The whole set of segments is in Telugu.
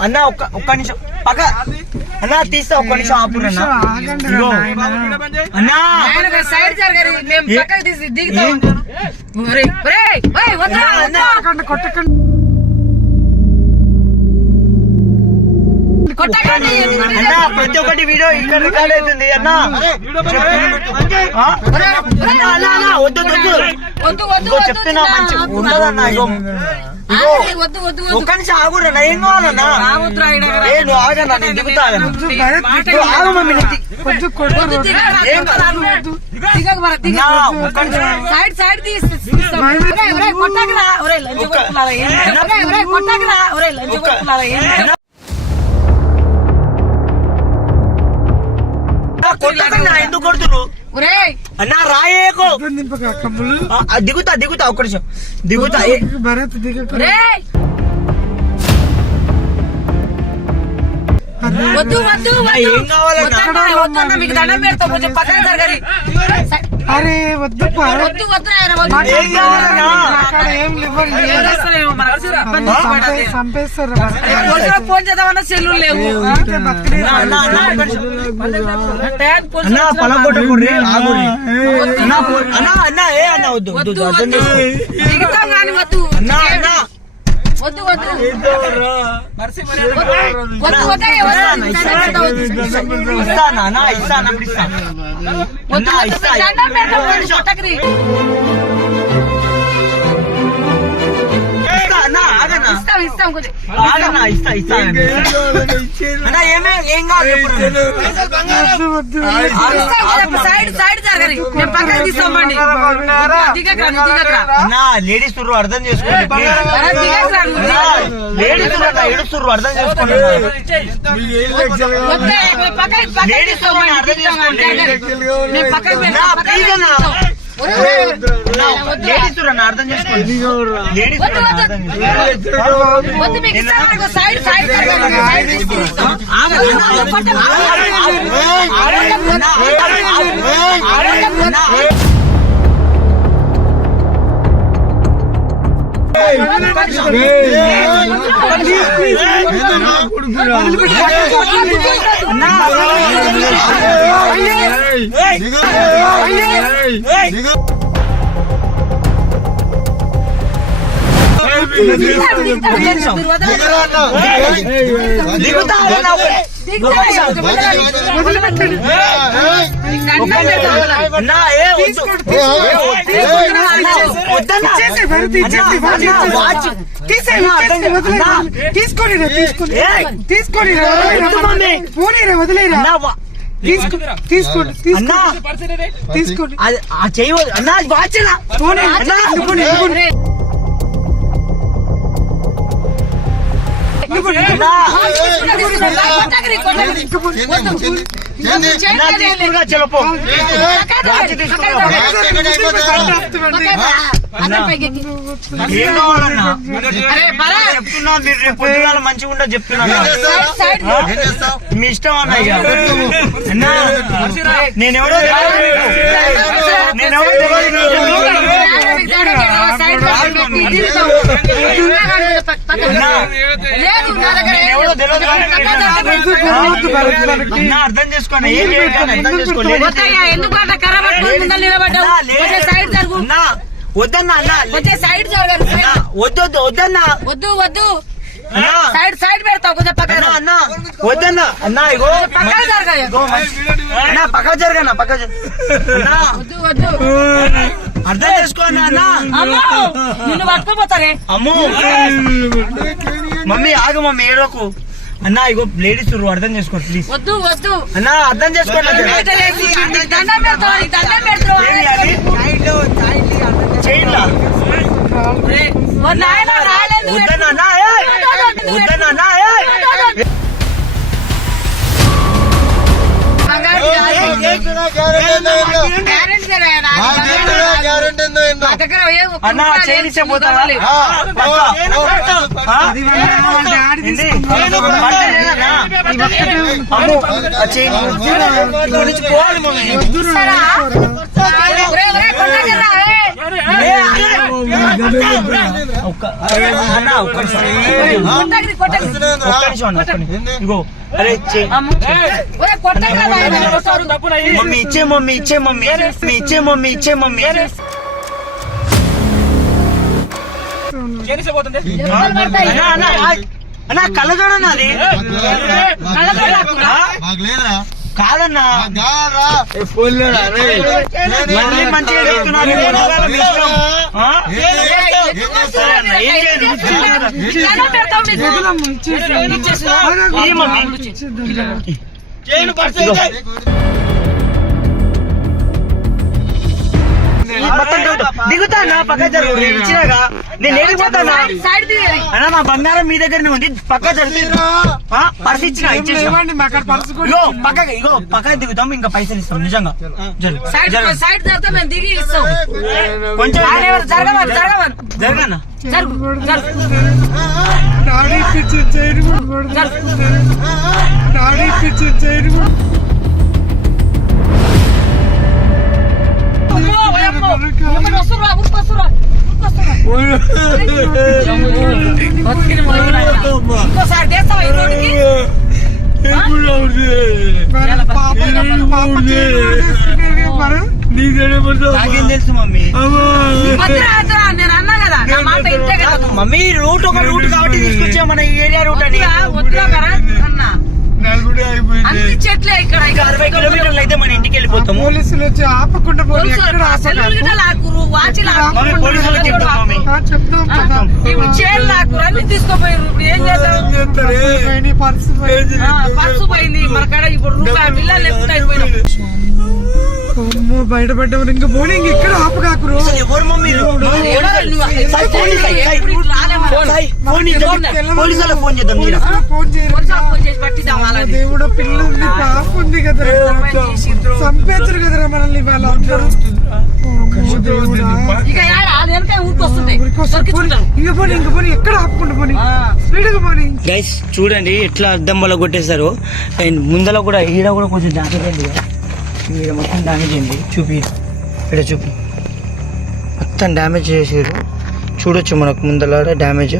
అన్నా ఒక్క నిమిషం పక్క అన్నా తీస్తా ఒక్క నిమిషం ఆపురు అన్నా సైడ్ జరగారు మేము పక్కకి తీసి దిగుతాం అన్నా ప్రతి ఒక్కటి వీడియో ఇక్కడ రికార్డ్ అవుతుంది అన్నా వద్దు చెప్తున్నా మంచి ఉండదన్నా ఒక్క నిమిషం ఆగురన్నా ఏం కావాలన్నా నువ్వు ఆగన్నా నేను దిగుతా ఆగ మమ్మీ సైడ్ సైడ్ కొట్టకరా ఎందుకు కొడుతున్నావు అన్నా రాయేకో దిగుతా ఒక్క నిమిషం దిగుతా వద్దు వద్దు ఏం కావాలన్నా మీకు దండం పెడతాం కొంచెం పక్కన జరగాలి అరే వద్దు వద్దు వద్దు ఏం కావాలన్నా చంపేస్తారు ఫోన్ చేద్దామన్నా సెల్లు లేవు దిగుతాం కానీ వద్దు వద్దు వద్దు ఏం కావాలి సైడ్ సైడ్ జరగాలి మేము పక్కన తీసుకోమండి లేడీస్ అర్థం చేసుకోండి లేడీస్ ఏడుస్తుర్రు అర్థం చేసుకోండి లేడీస్ అర్థం చేసుకోండి లేడీస్ అర్థం చేసుకోండి లేడీస్ సైడ్ సైడ్ తీసుకోండి వదిలేరా తీసుకోండి చేయవద్దు అన్నా వాచనా చలపో చెప్తున్నా మీరు రేపు పొద్దుగాల మంచిగా ఉండదు చెప్తున్నా మీ ఇష్టం అన్నయ్య నేనెవడో అర్థం చేసుకోండి ఎందుకంటే ఖరాబ్ నిలబడ్డా సైడ్ జరుగు వద్దన్నా సైడ్ జరగదు వద్దన్నా వద్దు వద్దు సైడ్ సైడ్ పెడతావు కొంచెం పక్కన అన్నా వద్దన్నా అన్నా ఇగో పక్కన జరగాలి పక్క జరగన్నా పక్క వద్దు వద్దు అర్థం చేసుకోండి అన్నా నిన్ను పట్టుకోపోతారే అమ్ము మమ్మీ ఆగు మమ్మీ ఏడోకు అన్న ఇగో లేడీస్ అర్థం చేసుకోండి ప్లీజ్. వద్దు వద్దు అన్న అర్థం చేసుకోండి. దండం పెడతావు దండం పెడతావు చేయండిలా. నాయన రాలేదు వద్దన్నా వద్దన్నా అన్న చేయించే పోతావా? పోవాలి మమ్మీ. ఇగో అరే మమ్మీ ఇచ్చే మమ్మీ ఇచ్చే మమ్మీ ఇచ్చే మమ్మీ ఇచ్చే మమ్మీ. అన్నా కళ్ళ చూడన్నా అది కాదన్నా మళ్ళీ మంచిగా చెప్తున్నారు. దిగుతా పక్క జరుగు ఇచ్చినాగా నేను ఏడిపోతానా అన్నా నా బంగారం మీ దగ్గరనే ఉంది. పక్క జరుగుతుంది పర్స్ ఇచ్చిన ఇగో పక్క దిగుతాం ఇంకా పైసలు ఇస్తాం నిజంగా. కొంచెం జరగనా నాకేం తెలుసు మమ్మీ. నేను అన్నా కదా నా మాట ఇంతే కదా మమ్మీ రూట్ ఒక రూట్ కాబట్టి తీసుకొచ్చా మన ఏరియా రూట్ అని. వద్దురా అన్నా అన్ని చెట్లే ఇక్కడ 60 కిలోమీటర్లు అయితే మన ఇంటికి వెళ్ళిపోతాము. పోలీసులు వచ్చి ఆపకుండా చైన్ లాక్కురు అన్ని తీసుకోపోయారు. ఇప్పుడు ఏం చేద్దాం? పర్సు పోయింది మన కాడ. ఇప్పుడు రూపాయి పిల్లలు లేకుండా అయిపోయినాం. బయటపడ్డారు ఇంకా పోనీ ఇంకెక్కడ ఆపకాకురు. ఎవరు మమ్మీ పోలీసులకు ఫోన్ చేద్దాం. ఫోన్ చేసి దేవుడు పిల్ల ఉంది పాప ఉంది కదరా చంపేస్తారు కదరా మనల్ని వాళ్ళ ఇంకా పోనీ ఎక్కడ ఆపకుండా పోనీ స్పీడ్గా పోనీ. గైస్ చూడండి ఎట్లా అద్దం వల్ల కొట్టేశారు. అండ్ ముందర కూడా ఈడ కూడా కొంచెం డ్యామేజ్ అయింది. ఈడ మొత్తం డ్యామేజ్ అయింది. చూపి ఇక్కడ చూపి మొత్తం డ్యామేజ్ చేసారు. చూడొచ్చు మనకు ముందర డ్యామేజ్.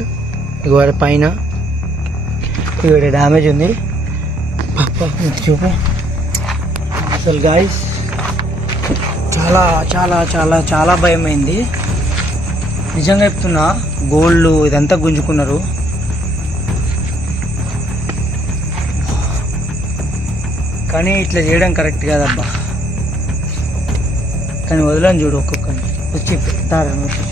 ఇవాళ పైన ఇక్కడ డ్యామేజ్ ఉంది. చూపు అసలు గాయస్ చాలా చాలా చాలా చాలా భయమైంది నిజంగా చెప్తున్నా. గోల్డ్ ఇదంతా గుంజుకున్నారు. కానీ ఇట్లా చేయడం కరెక్ట్ కాదబ్బా. కానీ వదలని చూడు ఒక్కొక్కరిని వచ్చి పెడతారని వచ్చి